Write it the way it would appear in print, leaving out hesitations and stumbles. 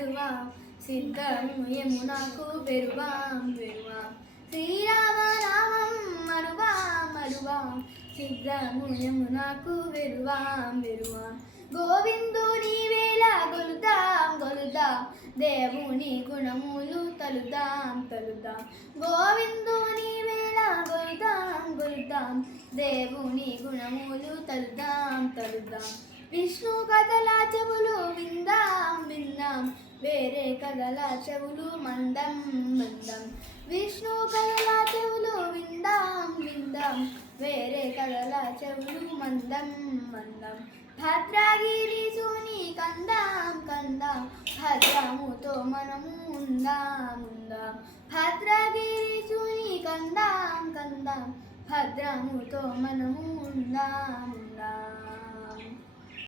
మరువా సిద్ధము యమునకు వెరువాం వెరువాం శ్రీరామ నామం మరువా మరువా సిద్ధము యమునకు వెరువాం వెరువాం గోవిందుని వేళ గొలుదాం గొలుదాం దేవుని గుణములు తలుదాం తలుదాం గోవిందుని వేళ గొలుదాం గొలుదాం దేవుని గుణములు తలుదాం తలుదాం విష్ణు కథల చెవులు విందాం విందాం వేరే కథల చెవులు మందం మందం విష్ణు కథల చెవులు విందాం విందాం వేరే కథల చెవులు మందం మందం భద్రగిరి సూని కందాం కందాం భద్రముతో మనము ఉందాం ఉందాం భద్రగిరి సూని కందాం కందాం భద్రముతో మనము ఉందాం ఉందాం